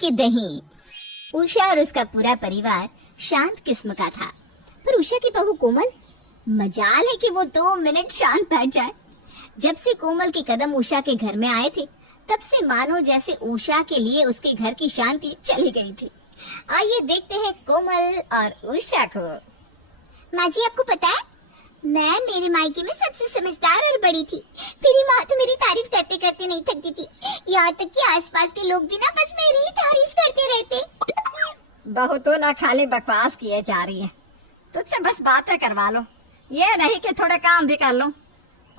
कि दही। उषा और उसका पूरा परिवार शांत किस्म का था, पर उषा की बहू कोमल, मजाल है कि वो 2 मिनट शांत बैठ जाए। जब से कोमल के कदम उषा के घर में आए थे, तब से मानो जैसे उषा के लिए उसके घर की शांति चली गई थी। आइए देखते हैं कोमल और उषा को। माँ जी, आपको पता है, मैं मेरे मायके में सबसे समझदार और बड़ी थी। मेरी माँ तो मेरी तारीफ करते करते नहीं थकती थी। यहाँ तक कि आसपास के लोग भी ना बस मेरी ही तारीफ करते रहते। बहू तो ना खाली बकवास किए जा रही है, तुझसे बस बातें करवा लो, ये नहीं कि थोड़े काम भी कर लो।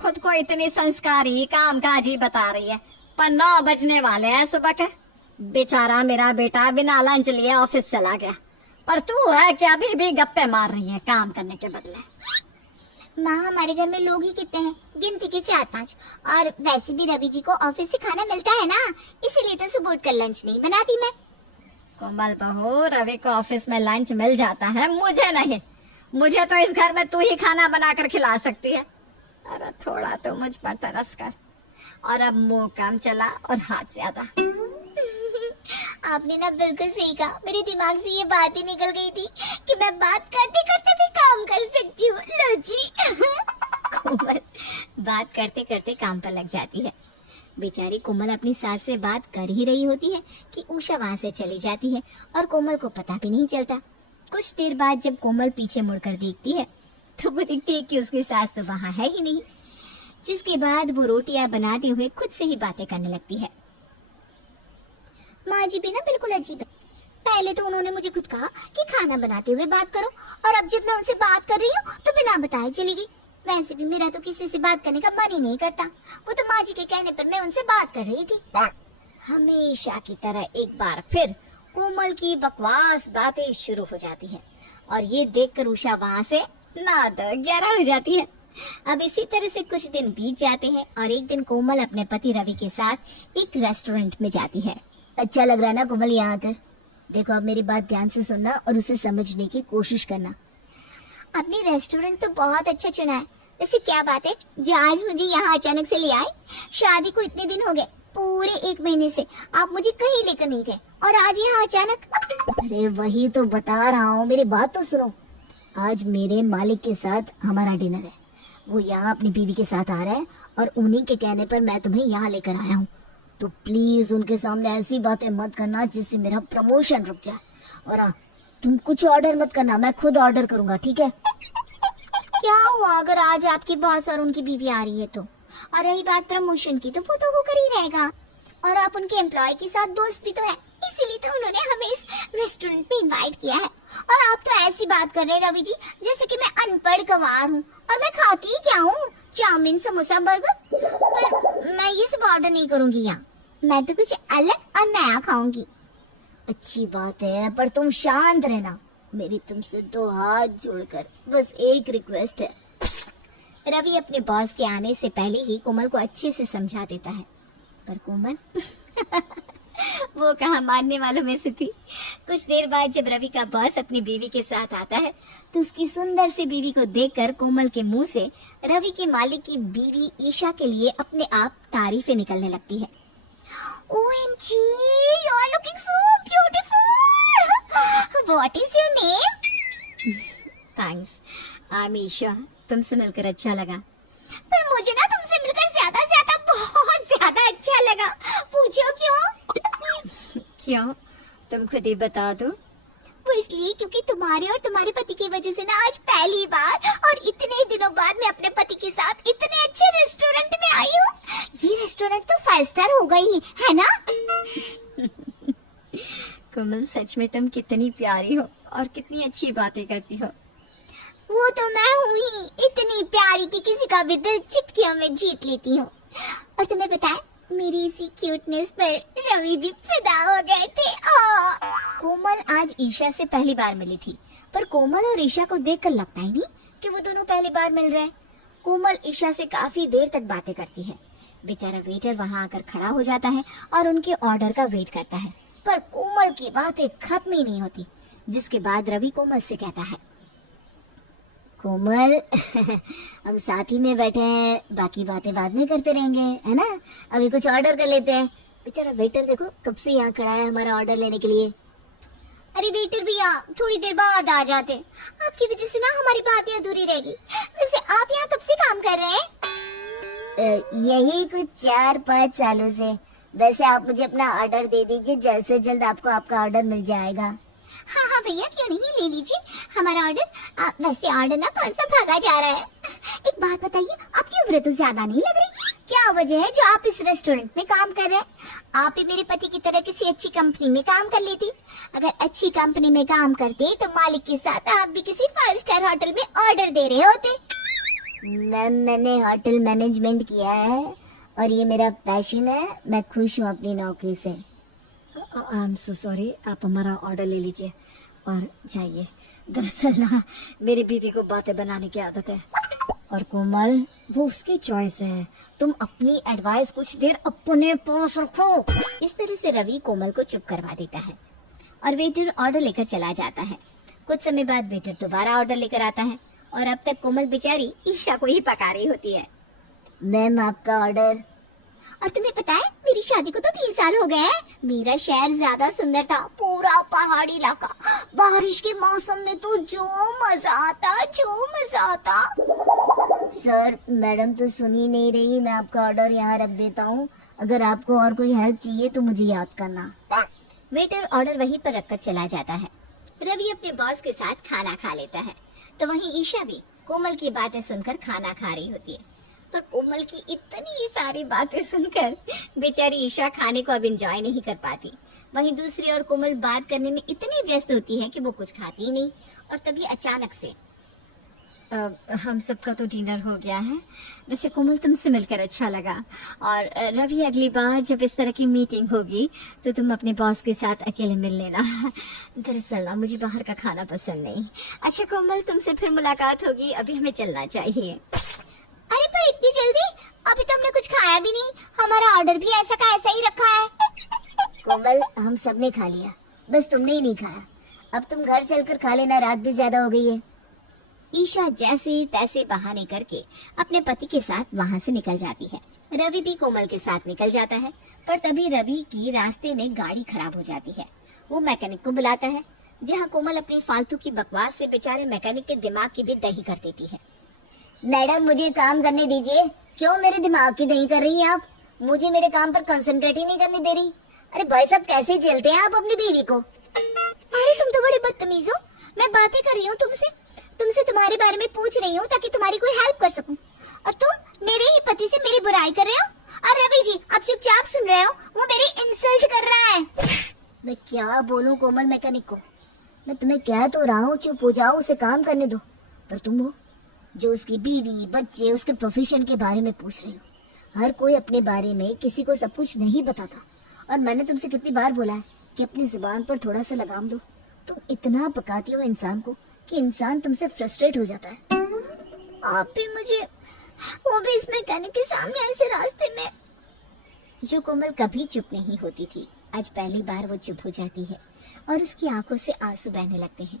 खुद को इतनी संस्कारी कामकाजी बता रही है, पर 9 बजने वाले हैं सुबह के। बेचारा मेरा बेटा बिना लंच लिए ऑफिस चला गया, पर तू है कि अभी भी गप्पे मार रही है काम करने के बदले। माँ, हमारे घर में लोग ही कितने हैं, गिनती के 4-5। और वैसे भी रवि जी को ऑफिस से खाना मिलता है ना, इसीलिए तो सुबह उठकर लंच नहीं बनाती मैं। कोमल बहू, रवि को ऑफिस में लंच मिल जाता है, मुझे नहीं। मुझे तो इस घर में तू ही खाना बनाकर खिला सकती है। अरे थोड़ा तो मुझ पर तरस कर। और अब मुंह कम चला और हाथ ज्यादा। आपने ना बिल्कुल सही कहा, मेरे दिमाग से ये बात ही निकल गई थी कि मैं बात करते करते भी काम कर सकती हूँ। लो जी। कोमल बात करते करते काम पर लग जाती है। बेचारी कोमल अपनी सास से बात कर ही रही होती है कि उषा वहाँ से चली जाती है और कोमल को पता भी नहीं चलता। कुछ देर बाद जब कोमल पीछे मुड़कर देखती है तो वो दिखती है कि उसकी सास तो वहाँ है ही नहीं। जिसके बाद वो रोटियां बनाते हुए खुद से ही बातें करने लगती है। माँ जी भी ना बिल्कुल अजीब है। पहले तो उन्होंने मुझे खुद कहा कि खाना बनाते हुए बात करो, और अब जब मैं उनसे बात कर रही हूँ तो बिना बताए चली गई। वैसे भी मेरा तो किसी से बात करने का मन ही नहीं करता। वो तो माँ जी के कहने पर मैं उनसे बात कर रही थी। हमेशा की तरह एक बार फिर कोमल की बकवास बातें शुरू हो जाती है और ये देखकर उषा वहाँ से 9-11 हो जाती है। अब इसी तरह से कुछ दिन बीत जाते हैं और एक दिन कोमल अपने पति रवि के साथ एक रेस्टोरेंट में जाती है। अच्छा लग रहा है ना कोमल यहाँ आकर? देखो, आप मेरी बात ध्यान से सुनना और उसे समझने की कोशिश करना। अपनी रेस्टोरेंट तो बहुत अच्छा चुना है। वैसे क्या बात है जो आज मुझे यहाँ अचानक से ले आए? शादी को इतने दिन हो गए, पूरे 1 महीने से आप मुझे कहीं लेकर नहीं गए, और आज यहाँ अचानक? अरे वही तो बता रहा हूँ, मेरी बात तो सुनो। आज मेरे मालिक के साथ हमारा डिनर है। वो यहाँ अपनी बीवी के साथ आ रहा है और उन्हीं के कहने पर मैं तुम्हें यहाँ लेकर आया हूँ। तो प्लीज उनके सामने ऐसी बातें मत करना जिससे मेरा प्रमोशन रुक जाए। और हाँ, तुम कुछ ऑर्डर मत करना, मैं खुद ऑर्डर करूंगा, ठीक है? क्या हुआ अगर आज आपकी बॉस और उनकी बीवी आ रही है तो? और रही बात प्रमोशन की, तो वो तो होकर ही रहेगा। और आप उनके एम्प्लॉय के साथ दोस्त भी तो है, इसीलिए तो उन्होंने हमें इस रेस्टोरेंट में इनवाइट किया है। और आप तो ऐसी बात कर रहे हैं रवि जी जैसे कि मैं अनपढ़ गंवार हूँ, और मैं खाती ही क्या हूँ, चाउमीन, समोसा, बर्गर। पर मैं ये सब ऑर्डर नहीं करूंगी यहाँ, मैं तो कुछ अलग और नया खाऊंगी। अच्छी बात है, पर तुम शांत रहना। मेरी तुमसे 2 हाथ जोड़कर बस एक रिक्वेस्ट है। रवि अपने बॉस के आने से पहले ही कोमल को अच्छे से समझा देता है, पर कोमल वो कहाँ मानने वालों में से थी। कुछ देर बाद जब रवि का बॉस अपनी बीवी के साथ आता है तो उसकी सुंदर सी बीवी को देखकर कोमल के मुंह से रवि के मालिक की बीवी ईशा के लिए अपने आप तारीफें निकलने लगती है। OMG, you are looking so beautiful. What is your name? Thanks, I'm Isha. तुमसे मिलकर अच्छा लगा। पर मुझे ना तुमसे मिलकर ज्यादा बहुत ज्यादा अच्छा लगा। पूछो क्यों? क्यों? तुम खुद ही बता दो। वो इसलिए क्योंकि तुम्हारे और तुम्हारे पति की वजह से ना आज पहली बार और इतने दिनों बाद मैं अपने पति के साथ इतने अच्छे रेस्टोरेंट में आई हूँ। ये रेस्टोरेंट तो 5 स्टार हो गई है ना? कोमल, सच में तुम कितनी प्यारी हो और कितनी अच्छी बातें करती हो। वो तो मैं हूँ ही, इतनी प्यारी कि किसी का भी दिल चुटकियों में जीत लेती हूँ। और तुम्हें पता है, मेरी इसी क्यूटनेस पर रवि भी फिदा हो गए थे। कोमल आज ईशा से पहली बार मिली थी, पर कोमल और ईशा को देखकर लगता ही नहीं कि वो दोनों पहली बार मिल रहे हैं। कोमल ईशा से काफी देर तक बातें करती है। बेचारा वेटर वहाँ आकर खड़ा हो जाता है और उनके ऑर्डर का वेट करता है, पर कोमल की बातें खत्म ही नहीं होती। जिसके बाद रवि कोमल से कहता है, कोमल हम साथ ही में बैठे हैं, बाकी बातें बाद में करते रहेंगे, है ना? अभी कुछ ऑर्डर कर लेते हैं, बेचारा वेटर देखो कब से यहाँ खड़ा है हमारा ऑर्डर लेने के लिए। अरे वेटर भैया थोड़ी देर बाद आ जाते, आपकी वजह से ना हमारी बातें अधूरी रहेगी। वैसे आप यहाँ कब से काम कर रहे हैं? यही कुछ 4-5 सालों से। वैसे आप मुझे अपना ऑर्डर दे दीजिए, जल्द से जल्द आपको आपका ऑर्डर मिल जाएगा। हाँ हाँ भैया क्यों नहीं, ले लीजिए हमारा ऑर्डर। वैसे ऑर्डर ना कौन सा भागा जा रहा है? एक बात बताइए, आपकी उम्र तो ज्यादा नहीं लग रही, क्या वजह है जो आप इस रेस्टोरेंट में काम कर रहे हैं? आप भी मेरे पति की तरह किसी अच्छी कंपनी में काम कर लेती। अगर अच्छी कंपनी में काम करते तो मालिक के साथ आप भी किसी 5 स्टार होटल में ऑर्डर दे रहे होते। मैम मैंने होटल मैनेजमेंट किया है और ये मेरा पैशन है, मैं खुश हूँ अपनी नौकरी से। आई एम सो सॉरी, आप हमारा ऑर्डर ले लीजिए और जाइए। दरअसल ना मेरी बीवी को बातें बनाने की आदत है। और कोमल वो उसकी चॉइस है, तुम अपनी एडवाइस कुछ देर अपने पास रखो। इस तरह से रवि कोमल को चुप करवा देता है और वेटर ऑर्डर लेकर चला जाता है। कुछ समय बाद वेटर दोबारा ऑर्डर लेकर आता है और अब तक कोमल बेचारी ईशा को ही पका रही होती है। मैम आपका ऑर्डर। और तुम्हें पता है मेरी शादी को तो 3 साल हो गए हैं। मेरा शहर ज्यादा सुंदर था, पूरा पहाड़ी इलाका, बारिश के मौसम में तो जो मजा आता। सर मैडम तो सुन ही नहीं रही, मैं आपका ऑर्डर यहाँ रख देता हूँ, अगर आपको और कोई हेल्प चाहिए तो मुझे याद करना। वेटर ऑर्डर वहीं पर रखकर चला जाता है। रवि अपने बॉस के साथ खाना खा लेता है तो वहीं ईशा भी कोमल की बातें सुनकर खाना खा रही होती है। पर कोमल की इतनी सारी बातें सुनकर बेचारी ईशा खाने को अब एंजॉय नहीं कर पाती। वहीं दूसरी ओर कोमल बात करने में इतनी व्यस्त होती है कि वो कुछ खाती ही नहीं। और तभी अचानक से हम सबका तो डिनर हो गया है। वैसे कोमल तुमसे मिलकर अच्छा लगा, और रवि अगली बार जब इस तरह की मीटिंग होगी तो तुम अपने बॉस के साथ अकेले मिल लेना। दरअसल ना मुझे बाहर का खाना पसंद नहीं। अच्छा कोमल तुमसे फिर मुलाकात होगी, अभी हमें चलना चाहिए। अरे पर इतनी जल्दी? अभी तो हमने कुछ खाया भी नहीं, हमारा ऑर्डर भी ऐसा का ऐसा ही रखा है। कोमल हम सबने खा लिया, बस तुमने ही नहीं खाया। अब तुम घर चलकर खा लेना, रात भी ज्यादा हो गई है। ईशा जैसे तैसे बहाने करके अपने पति के साथ वहाँ से निकल जाती है। रवि भी कोमल के साथ निकल जाता है, पर तभी रवि की रास्ते में गाड़ी खराब हो जाती है। वो मैकेनिक को बुलाता है, जहाँ कोमल अपनी फालतू की बकवास से बेचारे मैकेनिक के दिमाग की भी दही कर देती है। मैडम मुझे काम करने दीजिए, क्यों मेरे दिमाग की दही कर रही हैं आप? मुझे मेरे काम पर कंसंट्रेट ही नहीं करने दे रही। अरे भाई साहब कैसे झेलते हैं आप अपनी बीवी को? अरे तुम तो बड़े बदतमीज हो, मैं बातें कर रही हूँ तुमसे तुम्हारे बारे में पूछ रही हूँ ताकि तुम्हारी कोई हेल्प कर सकूं, और तुम मेरे ही पति से मेरी बुराई कर रहे हो। और रवि जी आप चुपचाप सुन रहे हो, वो मेरी इंसल्ट कर रहा है। मैं क्या बोलूं कोमल मैकेनिक को? मैं तुम्हें कह तो रहा हूँ चुप हो जाओ, उसे काम करने दो, पर तुम हो जो उसकी बीवी बच्चे उसके प्रोफेशन के बारे में पूछ रही हो। हर कोई अपने बारे में किसी को सब कुछ नहीं बताता, और मैंने तुमसे कितनी बार बोला है कि अपनी जुबान पर थोड़ा सा लगाम दो। तुम इतना पकाती हो इंसान को कि इंसान तुमसे फ्रस्ट्रेट हो जाता है। आप भी मुझे, वो भी इस मैकेनिक के सामने ऐसे रास्ते में। जो कोमल कभी चुप नहीं होती थी, आज पहली बार वो चुप हो जाती है और उसकी आंखों से आंसू बहने लगते हैं।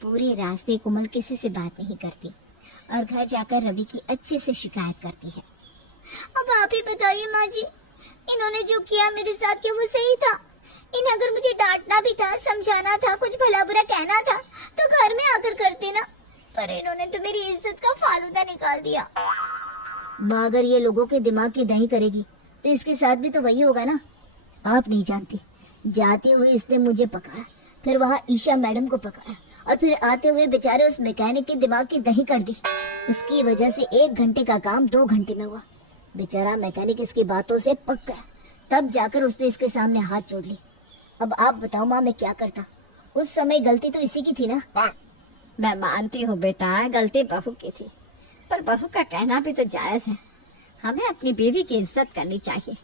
पूरे रास्ते कोमल किसी से बात नहीं करती और घर जाकर रवि की अच्छे से शिकायत करती है। अब आप ही बताइए माँ जी, इन्होंने जो किया मेरे साथ क्या वो सही था? इन्हें अगर मुझे डांटना भी था, समझाना था, कुछ भला बुरा कहना था तो घर में आकर करते ना, पर इन्होंने तो मेरी इज्जत का फालूदा निकाल दिया। माँ अगर ये लोगों के दिमाग की दही करेगी तो इसके साथ भी तो वही होगा ना। आप नहीं जानती, जाते हुए इसने मुझे पकाया, फिर वहाँ ईशा मैडम को पकाया, और फिर आते हुए बेचारे उस मैकेनिक के दिमाग की दही कर दी। इसकी वजह से 1 घंटे का काम 2 घंटे में हुआ। बेचारा मैकेनिक इसकी बातों से पक गया, तब जाकर उसने इसके सामने हाथ जोड़ ली। अब आप बताओ माँ मैं क्या करता? उस समय गलती तो इसी की थी ना। मैं मानती हूँ बेटा, गलती बहू की थी, पर बहू का कहना भी तो जायज है। हमें अपनी बीवी की इज्जत करनी चाहिए।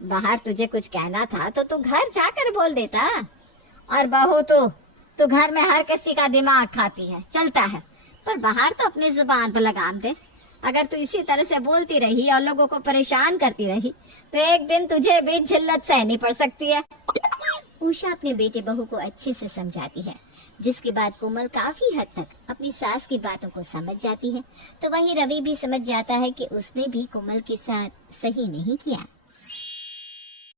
बाहर तुझे कुछ कहना था तो तू घर जाकर बोल देता, और बहू तो घर में हर किसी का दिमाग खाती है, चलता है, पर बाहर तो अपनी जुबान पर लगाम दे। अगर तू इसी तरह से बोलती रही और लोगों को परेशान करती रही तो एक दिन तुझे भी जिल्लत सहनी पड़ सकती है। उषा अपने बेटे बहू को अच्छे से समझाती है, जिसके बाद कोमल काफी हद तक अपनी सास की बातों को समझ जाती है। तो वहीं रवि भी समझ जाता है कि उसने भी कोमल के साथ सही नहीं किया।